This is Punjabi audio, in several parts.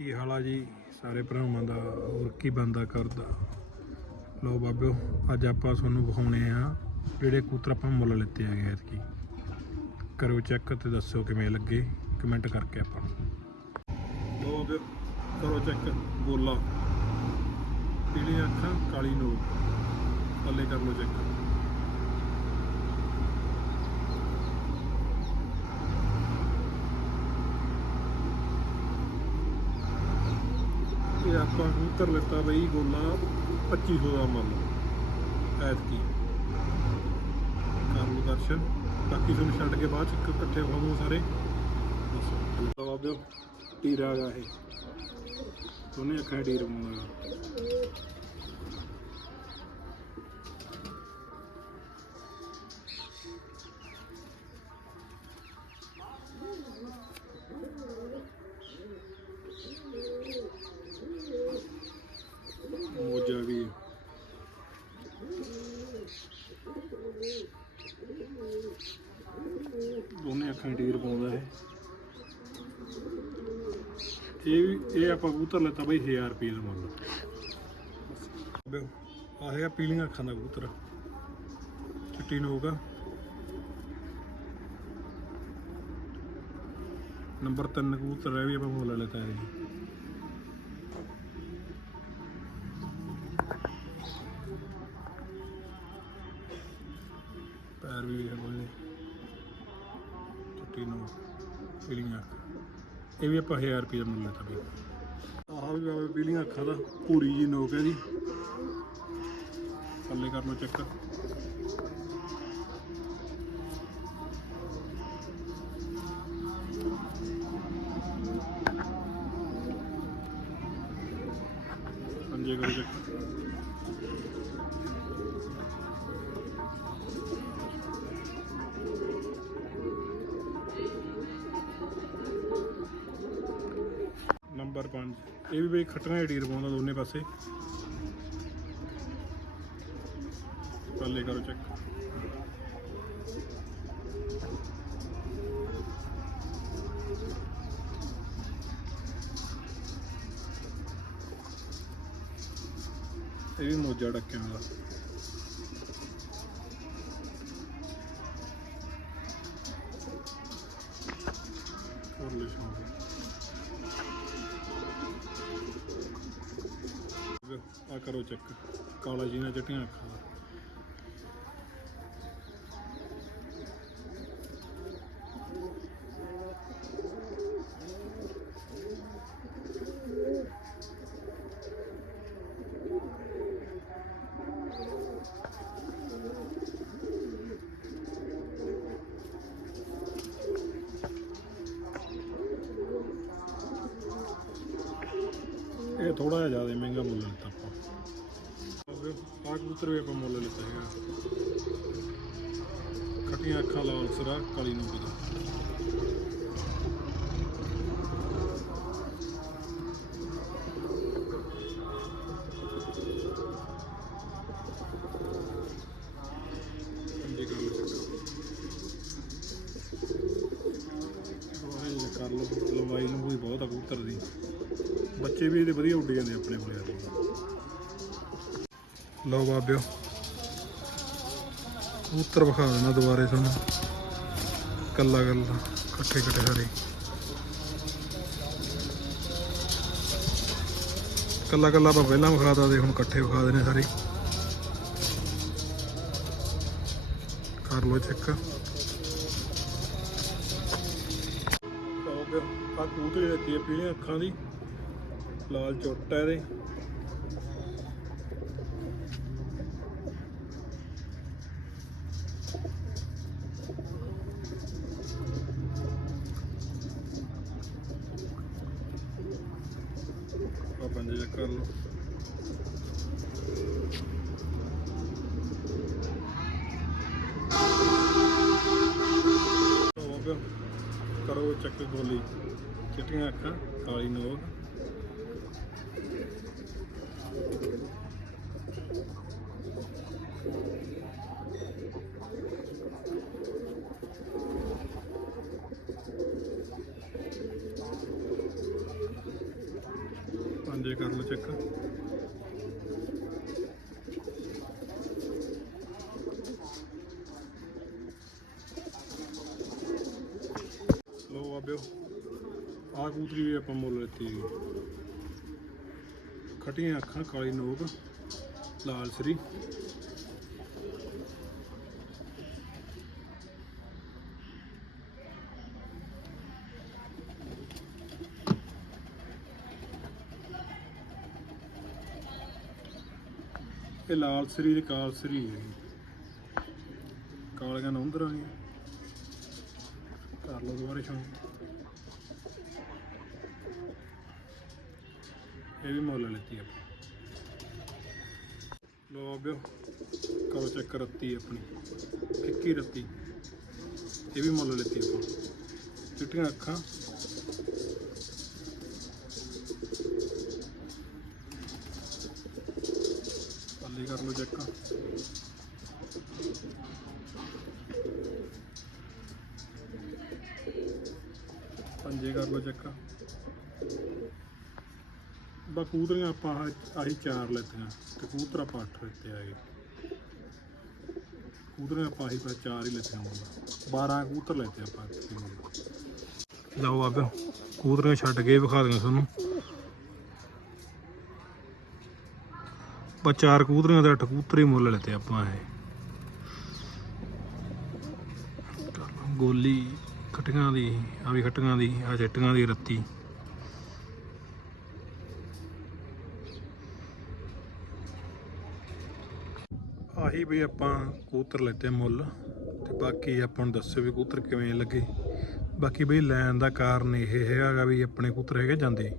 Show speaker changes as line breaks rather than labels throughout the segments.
ਕੀ ਹਾਲ ਆ ਜੀ? ਸਾਰੇ ਭਰਾਵਾਂ ਦਾ ਹੋਰ ਕੀ ਬੰਦਾ ਕਰਦਾ ਲੋ ਬਾਬਿਓ, ਅੱਜ ਆਪਾਂ ਤੁਹਾਨੂੰ ਵਿਖਾਉਣੇ ਆ ਜਿਹੜੇ ਕੂਤਰ ਆਪਾਂ ਮੁੱਲ ਲਿੱਤੇ ਆ ਗਏ ਐਤਕੀ। ਕਰੋ ਚੈੱਕ ਤੇ ਦੱਸੋ ਕਿਵੇਂ ਲੱਗੇ ਕਮੈਂਟ ਕਰਕੇ ਆਪਾਂ। ਨੂੰ ਲੋ ਬਾਬਿਓ, ਕਰੋ ਚੈੱਕ ਬੋਲਾ। ਪੀਲੀਆਂ ਅੱਖਾਂ, ਕਾਲੀ ਨੋਕ। ਥੱਲੇ ਕਰ ਲੋ ਚੈੱਕ ਇਹ ਆਪਾਂ ਕਬੂਤਰ ਲਿੱਤਾ ਬਈ ਗੋਲਾ 2500 ਦਾ ਮੁੱਲ ਐਤਕੀ। ਕਰ ਲਓ ਦਰਸ਼ਨ, ਬਾਕੀ ਤੁਹਾਨੂੰ ਛੱਡ ਕੇ ਬਾਅਦ ਚ ਇਕੱਠੇ ਹੋਵੋ ਸਾਰੇ। ਬਸ ਟੀਰਾ ਗਾ ਇਹ। ਦੋਨੇ ਅੱਖਾਂ ਟੀਰ ਪਾਉਂਦਾ ਇਹ ਆਪਾਂ ਕਬੂਤਰ ਲੈਤਾ ਬਈ 1000 ਰੁਪਏ ਦਾ ਮੁੱਲ। ਆ ਹੈਗਾ ਪੀਲੀਆਂ ਅੱਖਾਂ ਦਾ ਕਬੂਤਰ। ਚਿੱਟੀ ਨੋਕ ਨੰਬਰ 3 ਕਬੂਤਰ ਹੈ ਵੀ ਆਪਾਂ ਮੁੱਲ ਲੈਤਾ ਹੈ ਜੀ ਪੈਰ ਵੀ ਵੇਖ ਲਓ ਜੀ ਚਿੱਟੀ ਨੂੰ ਪੀਲੀਆਂ ਅੱਖ। ਇਹ ਵੀ ਆਪਾਂ 1000 ਰੁਪਏ ਦਾ ਮੁੱਲ ਲੈਤਾ ਬਈ। ਆਹ ਵੀ ਬਾਬੇ ਪੀਲੀਆਂ ਅੱਖਾਂ ਦਾ ਪੂਰੀ ਜੀ ਨੋਕ ਹੈ ਜੀ। ਥੱਲੇ ਕਰ ਲਓ ਚੈੱਕ। ਨੰਬਰ 5 ਇਹ ਵੀ ਬਈ ਖੱਟੀਆਂ ਢੀਰ ਪਾਉਂਦਾ ਦੋਨੇ ਪਾਸੇ। ਪੱਲੇ ਕਰੋ ਚੈੱਕ ਇਹ ਵੀ ਮੋਜਾ ਡੱਕਿਆਂ ਵਾਲਾ। ਕਰੋ ਚੈੱਕ। ਕਾਲਾ ਜੀ ਨਾਲ ਚਟੀਆਂ ਅੱਖਾਂ ਦਾ ਇਹ ਥੋੜਾ ਜਿਹਾ ਜ਼ਿਆਦਾ ਮਹਿੰਗਾ ਮੁੱਲ ਲਿੱਤਾ ਕਬੂਤਰ ਵੀ ਆਪਾਂ ਮੁੱਲ ਲਿੱਤਾ ਹੈਗਾ ਖੱਟੀਆਂ ਅੱਖਾਂ ਲਾਲ ਸਰਾ, ਕਾਲੀ ਨੂੰ ਦਾ। ਕਰ ਲਓ, ਲੰਬਾਈ ਨੂੰ ਬਹੁਤ ਆ ਕਬੂਤਰ ਦੀ। ਬੱਚੇ ਵੀ ਇਹਦੇ ਵਧੀਆ ਉੱਡ ਜਾਂਦੇ ਆਪਣੇ ਕੋਲੇ ਆ ਕੇ। ਲਓ ਬਾਬਿਓ। ਕਬੂਤਰ ਵਿਖਾ ਦੇਣਾ ਦੁਬਾਰੇ ਤੁਹਾਨੂੰ। ਕੱਲਾ ਕੱਲਾ, ਇਕੱਠੇ ਇਕੱਠੇ ਸਾਰੇ। ਕੱਲਾ ਕੱਲਾ ਆਪਾਂ ਪਹਿਲਾਂ ਵਿਖਾਤਾ ਦੇ ਹੁਣ ਇਕੱਠੇ ਵਿਖਾ ਦੇਣੇ ਸਾਰੇ। ਕਰ ਲਓ ਚੈੱਕ। ਆ ਕਬੂਤਰ ਦਿੱਤੀ ਹੈ ਪੀਲੀਆਂ ਅੱਖਾਂ ਦੀ, ਲਾਲ ਚੁੱਟ ਹੈ ਇਹਦੇ। ਪੰਜੇ ਚੈੱਕ ਕਰ ਲਓ ਹੋ ਗਿਆ। ਕਰੋ ਚੱਕ ਗੋਲੀ ਚਿੱਟੀਆਂ ਅੱਖਾਂ ਕਾਲੀ ਨੋਕ ਕਰ ਲਓ ਚੈੱਕ ਲੋ ਆ ਕੂਤਰੀ ਵੀ ਆਪਾਂ ਮੁੱਲ ਲੈਤੀ। ਜੀ ਖਟੀਆਂ ਅੱਖਾਂ, ਕਾਲੀ ਨੋਕ, ਲਾਲ ਸਰੀ। ਇਹ ਲਾਲ ਸਰੀ ਤੇ ਕਾਲ ਸਰੀ ਹੈ ਕਾਲੀਆਂ ਨੌਂਦਰਾਂ ਨੇ ਕਰ ਲਓ ਦੁਬਾਰੇ ਸ਼ੌਂਕ ਇਹ ਵੀ ਮੁੱਲ ਲੈਤੀ ਆਪਾਂ। ਲੋ ਆਬਿਓ ਕਰੋ ਚੈੱਕ ਰੱਤੀ ਆਪਣੀ। ਫਿੱਕੀ ਰੱਤੀ। ਇਹ ਵੀ ਮੁੱਲ ਲੈਤੀ ਆਪਾਂ। ਚਿੱਟੀਆਂ ਅੱਖਾਂ। ਪੱਲੇ ਕਰ ਲਓ ਚੈੱਕ ਪੰਜੇ ਕਰ ਲਓ ਚੈੱਕ ਬਾ ਆਪਾਂ ਆਹ- ਆਹੀ ਚਾਰ ਲੈਤੀਆਂ, ਤੇ ਕਬੂਤਰ ਆਪਾਂ ਅੱਠ ਲੈਤੇ ਆਗੇ ਕੂਤਰੀਆਂ ਆਪਾਂ ਆਹੀ ਪਰ ਚਾਰ ਹੀ ਲੈਤੀਆਂ ਹੁੰਦਾ 12 ਕਬੂਤਰ ਲੈਤੇ ਆਪਾਂ ਲਓ ਆਗੇ ਕਬੂਤਰੀਆਂ ਛੱਡ ਕੇ ਵਿਖਾ ਦਿਆਂ ਤੁਹਾਨੂੰ। ਬਾ ਚਾਰ ਕਬੂਤਰੀਆਂ ਦੇ ਅੱਠ ਕਬੂਤਰ ਹੀ ਮੁੱਲ ਲੈਤੇ ਆਪਾਂ ਇਹ। ਗੋਲੀ ਖਟੀਆਂ ਦੀ ਆ ਵੀ ਖਟੀਆਂ ਦੀ ਆ ਚਿੱਟੀਆਂ ਦੀ, ਰੱਤੀ। ਆਹੀ ਵੀ ਆਪਾਂ ਕੂਤਰ ਲੈਤੇ ਮੁੱਲ ਤੇ ਬਾਕੀ ਆਪਾਂ ਨੂੰ ਦੱਸਿਓ ਵੀ ਕੂਤਰ ਕਿਵੇਂ ਲੱਗੇ। ਬਾਕੀ ਬਈ ਲੈਣ ਦਾ ਕਾਰਨ ਇਹ ਹੈਗਾ ਵੀ ਆਪਣੇ ਕੂਤਰ ਹੈਗੇ ਜਾਂਦੇ।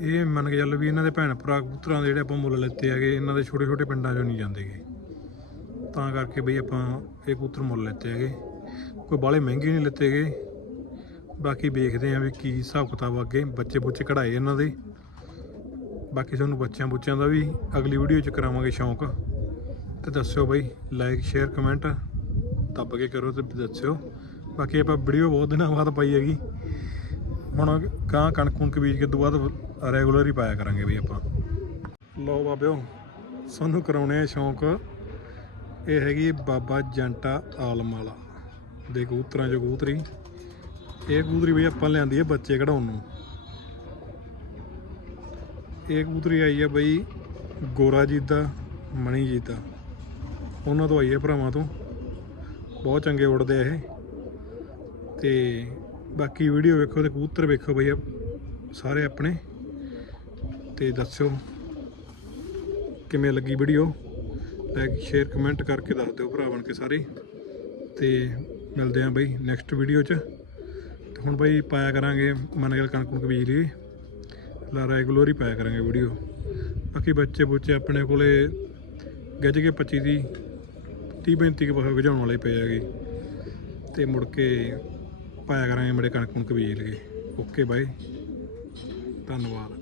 ਇਹ ਮੰਨ ਕੇ ਚੱਲ ਵੀ ਇਹਨਾਂ ਦੇ ਭੈਣ ਭਰਾ ਕੂਤਰਾਂ ਦੇ ਜਿਹੜੇ ਆਪਾਂ ਮੁੱਲ ਲੈਤੇ ਹੈਗੇ, ਇਹਨਾਂ ਦੇ ਛੋਟੇ ਛੋਟੇ ਪਿੰਡਾਂ 'ਚੋਂ ਨਹੀਂ ਜਾਂਦੇਗੇ ਤਾਂ ਕਰਕੇ ਬਈ ਆਪਾਂ ਇਹ ਕੂਤਰ ਮੁੱਲ ਲੈਤੇ ਹੈਗੇ। ਕੋਈ ਬਾਹਲੇ ਮਹਿੰਗੇ ਨਹੀਂ ਲੈਤੇ ਹੈਗੇ ਬਾਕੀ ਵੇਖਦੇ ਆਂ ਵੀ ਕੀ ਹਿਸਾਬ ਕਿਤਾਬ ਅੱਗੇ, ਬੱਚੇ ਬੁੱਚੇ ਕਢਾਏ ਇਹਨਾਂ ਦੇ। ਬਾਕੀ ਤੁਹਾਨੂੰ ਬੱਚਿਆਂ ਬੁੱਚਿਆਂ ਦਾ ਵੀ ਅਗਲੀ ਵੀਡੀਓ 'ਚ ਕਰਾਵਾਂਗੇ ਸ਼ੌਂਕ। ਤੇ ਦੱਸਿਓ ਬਈ ਲਾਈਕ ਸ਼ੇਅਰ ਕਮੈਂਟ ਦੱਬ ਕੇ ਕਰੋ ਤੇ ਦੱਸਿਓ। ਬਾਕੀ ਆਪਾਂ ਵੀਡੀਓ ਬਹੁਤ ਦਿਨਾਂ ਬਾਅਦ ਪਾਈ ਹੈਗੀ। ਹੁਣ ਕਾਂ ਕਣਕ ਕੁਣਕ ਬੀਜ ਕੇ ਤੋਂ ਬਾਅਦ ਰੈਗੂਲਰ ਹੀ ਪਾਇਆ ਕਰਾਂਗੇ ਬਈ ਆਪਾਂ। ਲਓ ਬਾਬਿਓ ਸਾਨੂੰ ਕਰਾਉਣੇ ਆ ਸ਼ੌਂਕ। ਇਹ ਹੈਗੀ ਬਾਬਾ ਜੰਟਾ ਆਲਮਾਲਾ। ਦੇ ਕਬੂਤਰਾਂ ਜੋ ਕਬੂਤਰੀ। ਇਹ ਕਬੂਤਰੀ ਬਈ ਆਪਾਂ ਲਿਆਂਦੀ ਹੈ ਬੱਚੇ ਕਢਾਉਣ ਨੂੰ। ਇਹ ਕਬੂਤਰੀ ਆਈ ਹੈ ਬਈ ਗੋਰਾ ਜੀ ਦਾ ਮਣੀ ਜੀ ਦਾ। ਉਹਨਾਂ ਤੋਂ ਆਈ ਹੈ ਭਰਾਵਾਂ ਤੋਂ। ਬਹੁਤ ਚੰਗੇ ਉੱਡਦੇ ਆ ਇਹ। ਤੇ ਬਾਕੀ ਵੀਡੀਓ ਵੇਖੋ ਤੇ ਕਬੂਤਰ ਵੇਖੋ ਬਈ ਸਾਰੇ ਆਪਣੇ। ਤੇ ਦੱਸਿਓ ਕਿਵੇਂ ਲੱਗੀ ਵੀਡੀਓ ਲਾਈਕ ਸ਼ੇਅਰ ਕਮੈਂਟ ਕਰਕੇ ਦੱਸ ਦਿਓ ਭਰਾ ਬਣ ਕੇ ਸਾਰੇ। ਤੇ ਮਿਲਦੇ ਆਂ ਬਈ ਨੈਕਸਟ ਵੀਡੀਓ 'ਚ। ਤੇ ਹੁਣ ਬਈ ਪਾਇਆ ਕਰਾਂਗੇ ਮਨ ਕੇ ਕਣਕ ਕੁਣਕ ਬੀਜ ਲਈ। ਲਾ ਰੈਗੂਲਰ ਹੀ ਪਾਇਆ ਕਰਾਂਗੇ ਵੀਡੀਓ ਬਾਕੀ ਬੱਚੇ ਬੁੱਚੇ ਆਪਣੇ ਕੋਲੇ ਗੱਜ ਕੇ 25 ਦੀ 30 35 ਕੇ ਪਾਸੇ ਵਜਾਉਣ ਵਾਲੇ ਪਏ ਹੈਗੇ। ਤੇ ਮੁੜ ਕੇ ਪਾਇਆ ਕਰਾਂਗੇ ਮੇਰੇ ਕਣਕ ਕੁਣਕ ਬੀਜ ਲਗੇ ਓਕੇ ਬਾਈ ਧੰਨਵਾਦ।